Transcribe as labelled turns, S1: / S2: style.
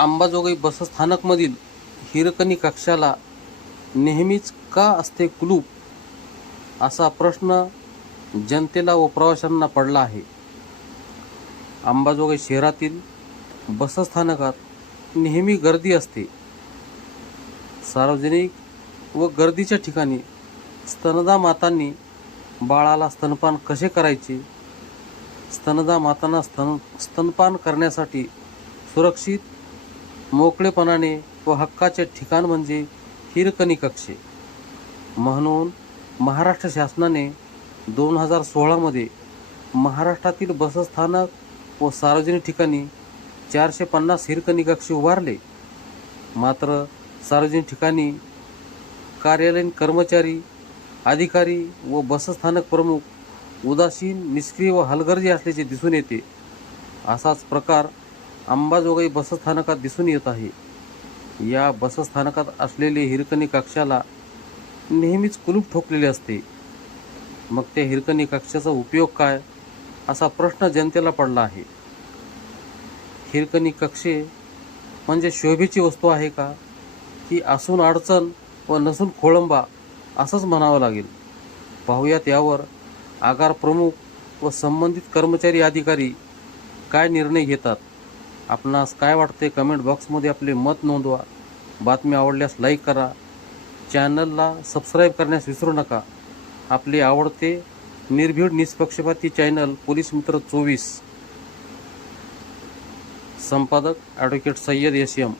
S1: अंबाजोगाई बसस्थानकमधील हिरकणी कक्षाला नेहमीच का असते कुलूप? असा प्रश्न जनतेला व प्रवाशांना पडला आहे. अंबाजोगाई शहरातील बसस्थानकात नेहमी गर्दी असते. सार्वजनिक व गर्दीच्या ठिकाणी स्तनदा मातांनी बाळाला स्तनपान कसे करायचे? स्तनदा मातांना स्तन स्तनपान करण्यासाठी सुरक्षित मोकळेपणाने व हक्काचे ठिकाण म्हणजे हिरकणी कक्षे. म्हणून महाराष्ट्र शासनाने दोन हजार सोळामध्ये महाराष्ट्रातील बसस्थानक व सार्वजनिक ठिकाणी चारशे पन्नास हिरकणी कक्षे उभारले. मात्र सार्वजनिक ठिकाणी कार्यालयीन कर्मचारी अधिकारी व बसस्थानक प्रमुख उदासीन निष्क्रिय व हलगर्जी असल्याचे दिसून येते. असाच प्रकार अंबाजोगाई बसस्थानकात दिसून येत आहे. या बसस्थानकात असलेले हिरकणी कक्षाला नेहमीच कुलूप ठोकलेले असते. मग त्या हिरकणी कक्षाचा उपयोग काय असा प्रश्न जनतेला पडला आहे. हिरकणी कक्षे म्हणजे शोभेची वस्तू आहे का? की असून अडचण व नसून खोळंबा असंच म्हणावं लागेल. पाहुयात यावर आगार प्रमुख व संबंधित कर्मचारी अधिकारी काय निर्णय घेतात? आपणास काय वाटते कमेंट बॉक्समध्ये आपले मत नोंदवा. बातमी आवडल्यास लाईक करा. चॅनलला सबस्क्राईब करण्यास विसरू नका. आपले आवडते निर्भीड निष्पक्षपाती चॅनल पोलीस मित्र चोवीस. संपादक ॲडव्होकेट सय्यद एस एम